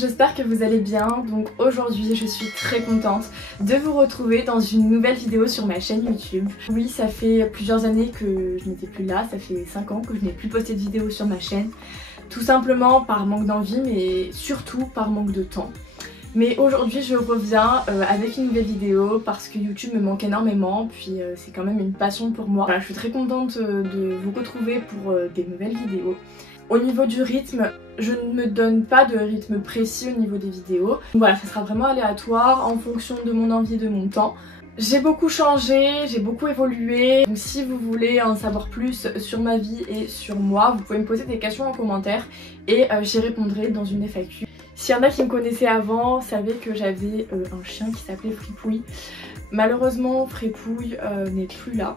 j'espère que vous allez bien. Donc aujourd'hui je suis très contente de vous retrouver dans une nouvelle vidéo sur ma chaîne YouTube. Oui, ça fait plusieurs années que je n'étais plus là, ça fait 5 ans que je n'ai plus posté de vidéo sur ma chaîne. Tout simplement par manque d'envie mais surtout par manque de temps. Mais aujourd'hui je reviens avec une nouvelle vidéo parce que YouTube me manque énormément, puis c'est quand même une passion pour moi. Voilà, je suis très contente de vous retrouver pour des nouvelles vidéos. Au niveau du rythme, je ne me donne pas de rythme précis au niveau des vidéos. Donc voilà, ça sera vraiment aléatoire en fonction de mon envie et de mon temps. J'ai beaucoup changé, j'ai beaucoup évolué, donc si vous voulez en savoir plus sur ma vie et sur moi, vous pouvez me poser des questions en commentaire et j'y répondrai dans une FAQ. S'il y en a qui me connaissaient avant, savaient que j'avais un chien qui s'appelait Fripouille. Malheureusement, Fripouille n'est plus là.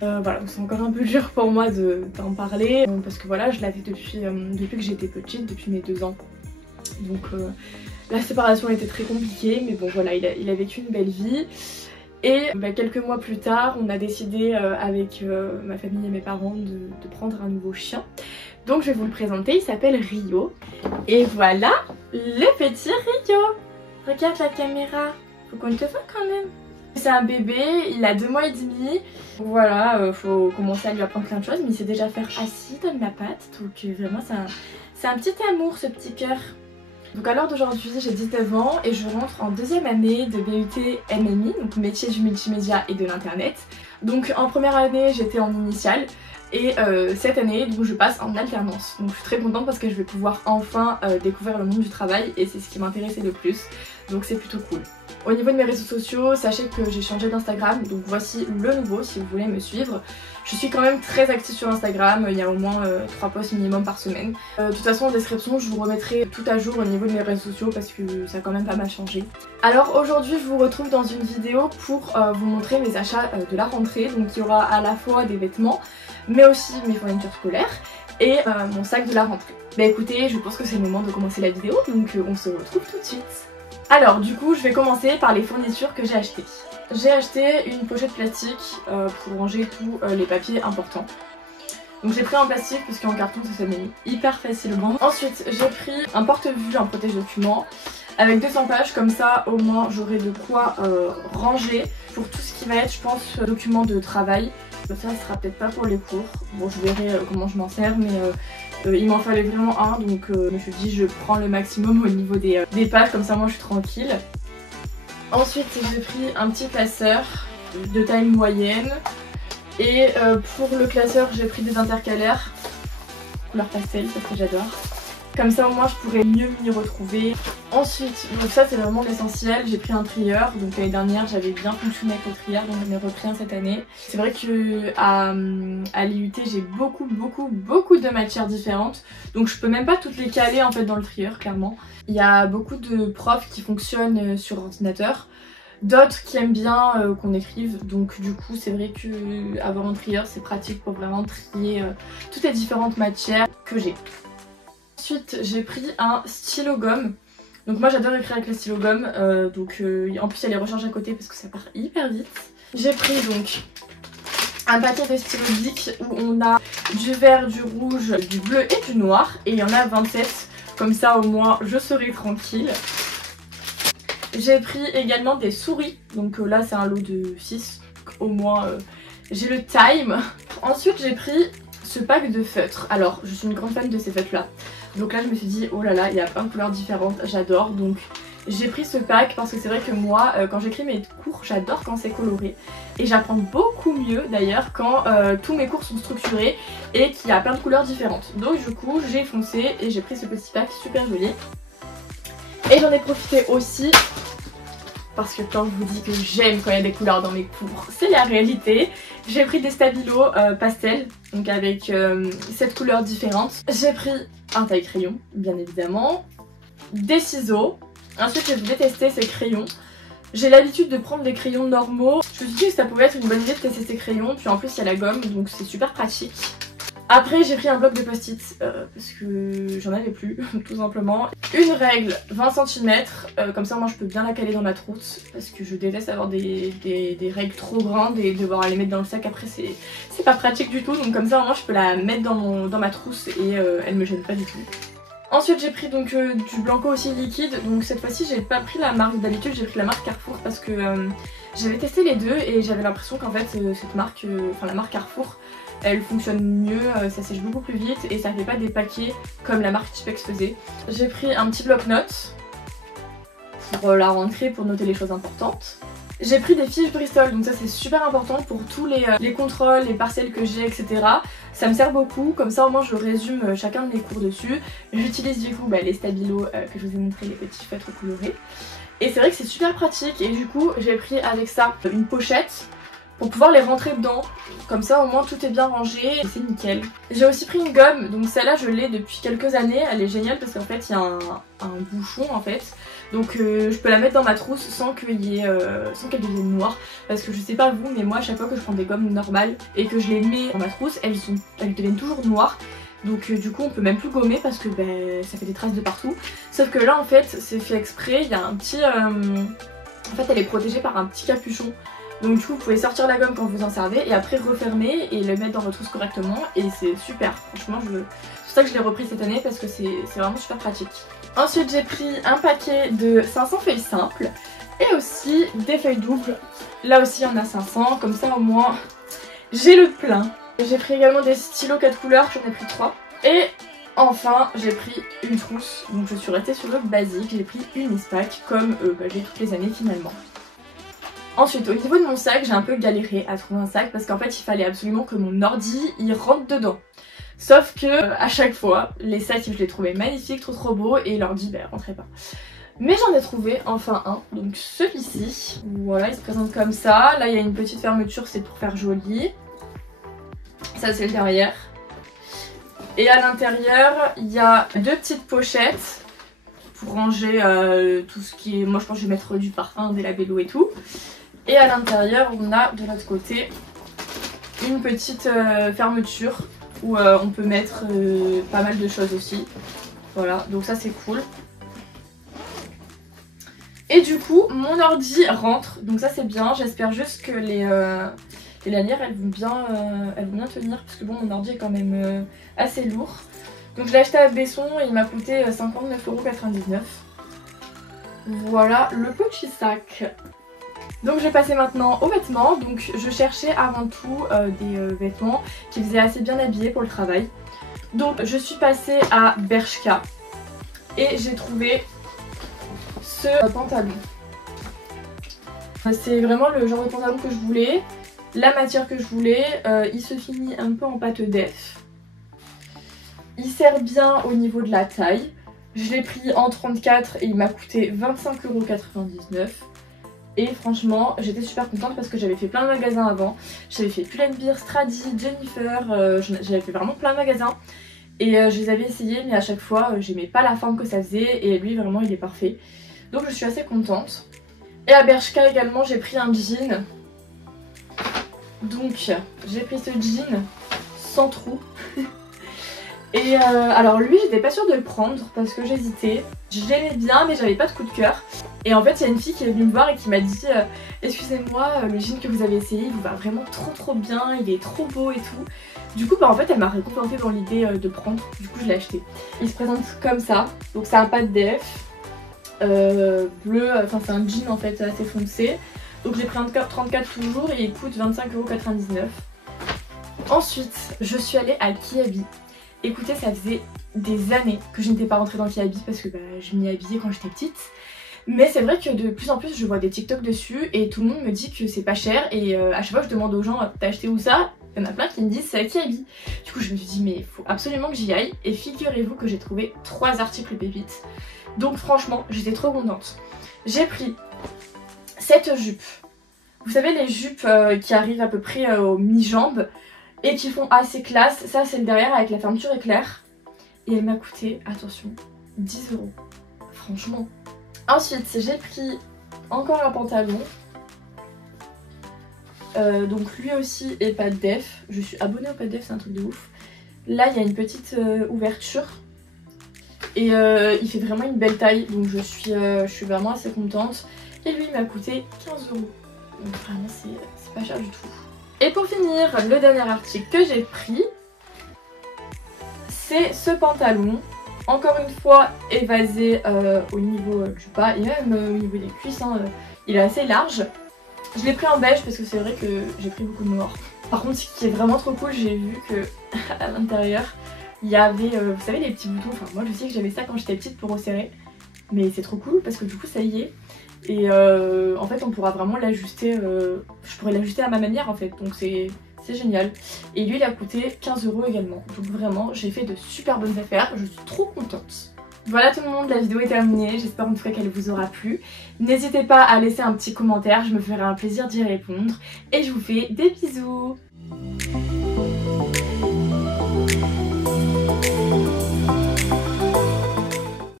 Voilà, c'est encore un peu dur pour moi d'en parler parce que voilà, je l'avais depuis que j'étais petite, depuis mes 2 ans. Donc la séparation était très compliquée, mais bon voilà, il a vécu une belle vie. Et quelques mois plus tard, on a décidé avec ma famille et mes parents de prendre un nouveau chien. Donc je vais vous le présenter, il s'appelle Rio. Et voilà le petit Rio. Regarde la caméra, faut qu'on te voit quand même. C'est un bébé, il a 2 mois et demi. Voilà, faut commencer à lui apprendre plein de choses, mais il sait déjà faire assis, donne ma patte. Donc vraiment c'est un petit amour ce petit cœur. Donc à l'heure d'aujourd'hui j'ai 19 ans et je rentre en 2e année de BUT MMI, donc métier du multimédia et de l'internet. Donc en première année j'étais en initiale et cette année donc je passe en alternance. Donc je suis très contente parce que je vais pouvoir enfin découvrir le monde du travail et c'est ce qui m'intéressait le plus. Donc c'est plutôt cool. Au niveau de mes réseaux sociaux, sachez que j'ai changé d'Instagram, donc voici le nouveau si vous voulez me suivre. Je suis quand même très active sur Instagram, il y a au moins 3 posts minimum par semaine. De toute façon en description je vous remettrai tout à jour au niveau de mes réseaux sociaux parce que ça a quand même pas mal changé. Alors aujourd'hui je vous retrouve dans une vidéo pour vous montrer mes achats de la rentrée. Donc il y aura à la fois des vêtements mais aussi mes fournitures scolaires et mon sac de la rentrée. Bah écoutez, je pense que c'est le moment de commencer la vidéo donc on se retrouve tout de suite. Alors du coup je vais commencer par les fournitures que j'ai achetées. J'ai acheté une pochette plastique pour ranger tous les papiers importants. Donc j'ai pris en plastique parce qu'en carton ça s'abîme hyper facilement. Ensuite j'ai pris un porte-vue, un protège-document avec 200 pages, comme ça au moins j'aurai de quoi ranger pour tout ce qui va être je pense documents de travail. Ça sera peut-être pas pour les cours, bon je verrai comment je m'en sers mais il m'en fallait vraiment un donc je me suis dit je prends le maximum au niveau des pages, comme ça moi je suis tranquille. Ensuite j'ai pris un petit classeur de taille moyenne et pour le classeur j'ai pris des intercalaires couleur pastel parce que j'adore. Comme ça au moins je pourrais mieux m'y retrouver. Ensuite, donc ça c'est vraiment l'essentiel, j'ai pris un trieur. Donc l'année dernière j'avais bien fonctionné avec le trieur donc j'en ai repris un cette année. C'est vrai que à l'IUT j'ai beaucoup de matières différentes. Donc je peux même pas toutes les caler en fait dans le trieur clairement. Il y a beaucoup de profs qui fonctionnent sur ordinateur. D'autres qui aiment bien qu'on écrive, donc du coup c'est vrai que avoir un trieur c'est pratique pour vraiment trier toutes les différentes matières que j'ai. Ensuite j'ai pris un stylo gomme. Donc moi j'adore écrire avec le stylo gomme, en plus il y a les recharges à côté parce que ça part hyper vite. J'ai pris donc un paquet de stylos Bic où on a du vert, du rouge, du bleu et du noir. Et il y en a 27, comme ça au moins je serai tranquille. J'ai pris également des souris, donc là c'est un lot de 6, au moins j'ai le time. Ensuite j'ai pris ce pack de feutres. Alors je suis une grande fan de ces feutres là. Donc là je me suis dit oh là là il y a plein de couleurs différentes, j'adore. Donc j'ai pris ce pack parce que c'est vrai que moi quand j'écris mes cours j'adore quand c'est coloré. Et j'apprends beaucoup mieux d'ailleurs quand tous mes cours sont structurés et qu'il y a plein de couleurs différentes. Donc du coup j'ai foncé et j'ai pris ce petit pack super joli. Et j'en ai profité aussi parce que quand je vous dis que j'aime quand il y a des couleurs dans mes cours, c'est la réalité. J'ai pris des stabilos pastel, donc avec 7 couleurs différentes. J'ai pris un taille-crayon, bien évidemment, des ciseaux. Ensuite j'ai détesté ces crayons. J'ai l'habitude de prendre des crayons normaux. Je me suis dit que ça pouvait être une bonne idée de tester ces crayons, puis en plus il y a la gomme, donc c'est super pratique. Après j'ai pris un bloc de post-it parce que j'en avais plus tout simplement. Une règle 20 cm, comme ça moi je peux bien la caler dans ma trousse parce que je déteste avoir des règles trop grandes et devoir les mettre dans le sac après c'est pas pratique du tout. Donc comme ça moi je peux la mettre dans ma trousse et elle me gêne pas du tout. Ensuite j'ai pris donc du Blanco aussi liquide, donc cette fois-ci j'ai pas pris la marque d'habitude, j'ai pris la marque Carrefour parce que j'avais testé les deux et j'avais l'impression qu'en fait cette marque, enfin la marque Carrefour, elle fonctionne mieux, ça sèche beaucoup plus vite et ça fait pas des paquets comme la marque Tipex faisait. J'ai pris un petit bloc-notes pour la rentrée pour noter les choses importantes. J'ai pris des fiches Bristol, donc ça c'est super important pour tous les contrôles, les parcelles que j'ai, etc. Ça me sert beaucoup, comme ça au moins je résume chacun de mes cours dessus. J'utilise du coup les stabilos que je vous ai montré, les petits feutres colorés. Et c'est vrai que c'est super pratique et du coup j'ai pris avec ça une pochette pour pouvoir les rentrer dedans. Comme ça au moins tout est bien rangé et c'est nickel. J'ai aussi pris une gomme, donc celle-là je l'ai depuis quelques années, elle est géniale parce qu'en fait il y a un bouchon en fait. Donc je peux la mettre dans ma trousse sans qu'elle devienne noire. Parce que je sais pas vous mais moi à chaque fois que je prends des gommes normales et que je les mets dans ma trousse, elles deviennent toujours noires. Donc du coup on peut même plus gommer parce que ça fait des traces de partout. Sauf que là en fait c'est fait exprès, il y a un petit... En fait elle est protégée par un petit capuchon. Donc du coup vous pouvez sortir la gomme quand vous en servez et après refermer et le mettre dans votre trousse correctement et c'est super. Franchement c'est pour ça que je l'ai repris cette année parce que c'est vraiment super pratique. Ensuite j'ai pris un paquet de 500 feuilles simples et aussi des feuilles doubles. Là aussi il y en a 500, comme ça au moins j'ai le plein. J'ai pris également des stylos 4 couleurs, j'en ai pris 3. Et enfin j'ai pris une trousse, donc je suis restée sur le basique, j'ai pris une Ispac comme j'ai toutes les années finalement. Ensuite au niveau de mon sac j'ai un peu galéré à trouver un sac parce qu'en fait il fallait absolument que mon ordi il rentre dedans. Sauf que à chaque fois les sacs je les trouvais magnifiques, trop beaux et l'ordi rentrait pas. Mais j'en ai trouvé enfin un, donc celui-ci. Voilà il se présente comme ça, là il y a une petite fermeture, c'est pour faire joli. Ça c'est le derrière. Et à l'intérieur il y a deux petites pochettes pour ranger tout ce qui est... Moi je pense que je vais mettre du parfum, des labellos et tout. Et à l'intérieur on a de l'autre côté une petite fermeture où on peut mettre pas mal de choses aussi. Voilà, donc ça c'est cool. Et du coup mon ordi rentre, donc ça c'est bien. J'espère juste que les lanières elles vont bien tenir parce que bon mon ordi est quand même assez lourd. Donc je l'ai acheté à Besson et il m'a coûté 59,99 €. Voilà le petit sac. Donc je vais passer maintenant aux vêtements. Donc je cherchais avant tout des vêtements qui faisaient assez bien habillés pour le travail. Donc je suis passée à Bershka et j'ai trouvé ce pantalon. C'est vraiment le genre de pantalon que je voulais, la matière que je voulais. Il se finit un peu en pâte def. Il sert bien au niveau de la taille. Je l'ai pris en 34 et il m'a coûté 25,99 €. Et franchement j'étais super contente parce que j'avais fait plein de magasins avant. J'avais fait Pull&Bear, Stradi, Jennifer, j'avais fait vraiment plein de magasins. Et je les avais essayés mais à chaque fois j'aimais pas la forme que ça faisait et lui vraiment il est parfait. Donc je suis assez contente. Et à Bershka également j'ai pris un jean. Donc j'ai pris ce jean sans trou. Et alors lui j'étais pas sûre de le prendre parce que j'hésitais. Je l'aimais bien mais j'avais pas de coup de cœur. Et en fait il y a une fille qui est venue me voir et qui m'a dit excusez-moi le jean que vous avez essayé il vous va vraiment trop bien, il est trop beau et tout. Du coup en fait elle m'a réconfortée dans l'idée de prendre, du coup je l'ai acheté. Il se présente comme ça, donc c'est un pâte def bleu, enfin c'est un jean en fait assez foncé. Donc j'ai pris un 34 toujours et il coûte 25,99 €. Ensuite je suis allée à Kiabi. Écoutez ça faisait des années que je n'étais pas rentrée dans Kiabi parce que je m'y habillais quand j'étais petite. Mais c'est vrai que de plus en plus je vois des TikTok dessus et tout le monde me dit que c'est pas cher et à chaque fois je demande aux gens t'as acheté où ça? Il y en a plein qui me disent c'est à Kiabi. Du coup je me suis dit mais il faut absolument que j'y aille et figurez-vous que j'ai trouvé 3 articles pépites. Donc franchement j'étais trop contente. J'ai pris cette jupe. Vous savez les jupes qui arrivent à peu près aux mi-jambes et qui font assez classe. Ça c'est le derrière avec la fermeture éclair. Et elle m'a coûté, attention, 10 €. Franchement. Ensuite j'ai pris encore un pantalon. Donc lui aussi est pâte def. Je suis abonnée au pâte def, c'est un truc de ouf. Là il y a une petite ouverture. Et il fait vraiment une belle taille. Donc je suis vraiment assez contente. Et lui il m'a coûté 15 €. Donc vraiment c'est pas cher du tout. Et pour finir, le dernier article que j'ai pris, c'est ce pantalon. encore une fois évasé au niveau du bas et même au niveau des cuisses, hein, il est assez large. Je l'ai pris en beige parce que c'est vrai que j'ai pris beaucoup de noir. Par contre, ce qui est vraiment trop cool, j'ai vu que à l'intérieur il y avait, vous savez, les petits boutons. Enfin, moi je sais que j'avais ça quand j'étais petite pour resserrer, mais c'est trop cool parce que du coup ça y est. Et en fait, on pourra vraiment l'ajuster. Je pourrais l'ajuster à ma manière en fait, donc c'est génial. Et lui, il a coûté 15 € également. Donc vraiment, j'ai fait de super bonnes affaires. Je suis trop contente. Voilà tout le monde, la vidéo est terminée, j'espère en tout cas qu'elle vous aura plu. N'hésitez pas à laisser un petit commentaire, je me ferai un plaisir d'y répondre. Et je vous fais des bisous.